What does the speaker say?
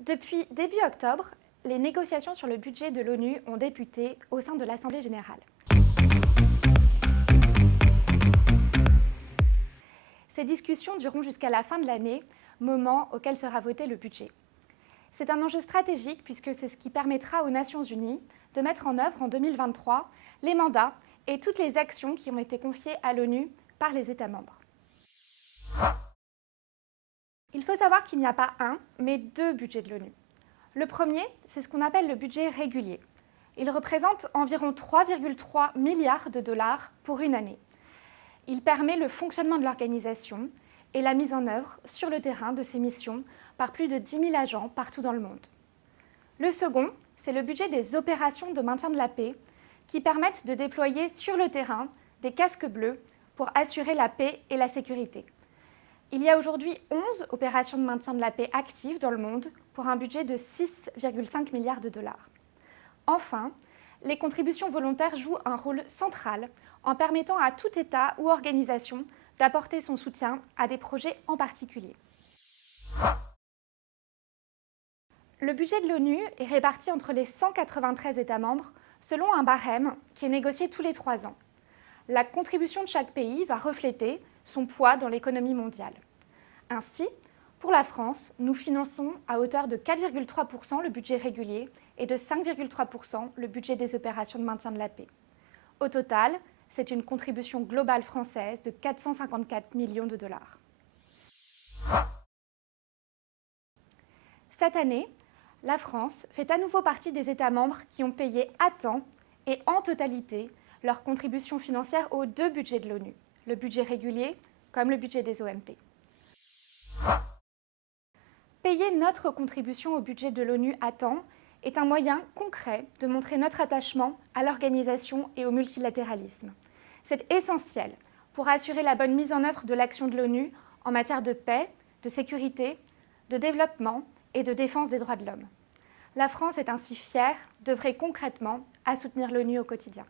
Depuis début octobre, les négociations sur le budget de l'ONU ont débuté au sein de l'Assemblée générale. Ces discussions dureront jusqu'à la fin de l'année, moment auquel sera voté le budget. C'est un enjeu stratégique puisque c'est ce qui permettra aux Nations Unies de mettre en œuvre en 2023 les mandats et toutes les actions qui ont été confiées à l'ONU par les États membres. Il faut savoir qu'il n'y a pas un, mais deux budgets de l'ONU. Le premier, c'est ce qu'on appelle le budget régulier. Il représente environ 3,3 milliards de dollars pour une année. Il permet le fonctionnement de l'organisation et la mise en œuvre sur le terrain de ses missions par plus de 10 000 agents partout dans le monde. Le second, c'est le budget des opérations de maintien de la paix qui permettent de déployer sur le terrain des casques bleus pour assurer la paix et la sécurité. Il y a aujourd'hui 11 opérations de maintien de la paix actives dans le monde pour un budget de 6,5 milliards de dollars. Enfin, les contributions volontaires jouent un rôle central en permettant à tout État ou organisation d'apporter son soutien à des projets en particulier. Le budget de l'ONU est réparti entre les 193 États membres selon un barème qui est négocié tous les 3 ans. La contribution de chaque pays va refléter son poids dans l'économie mondiale. Ainsi, pour la France, nous finançons à hauteur de 4,3% le budget régulier et de 5,3% le budget des opérations de maintien de la paix. Au total, c'est une contribution globale française de 454 millions de dollars. Cette année, la France fait à nouveau partie des États membres qui ont payé à temps et en totalité leur contribution financière aux deux budgets de l'ONU, le budget régulier comme le budget des OMP. Payer notre contribution au budget de l'ONU à temps est un moyen concret de montrer notre attachement à l'organisation et au multilatéralisme. C'est essentiel pour assurer la bonne mise en œuvre de l'action de l'ONU en matière de paix, de sécurité, de développement et de défense des droits de l'homme. La France est ainsi fière d'œuvrer concrètement à soutenir l'ONU au quotidien.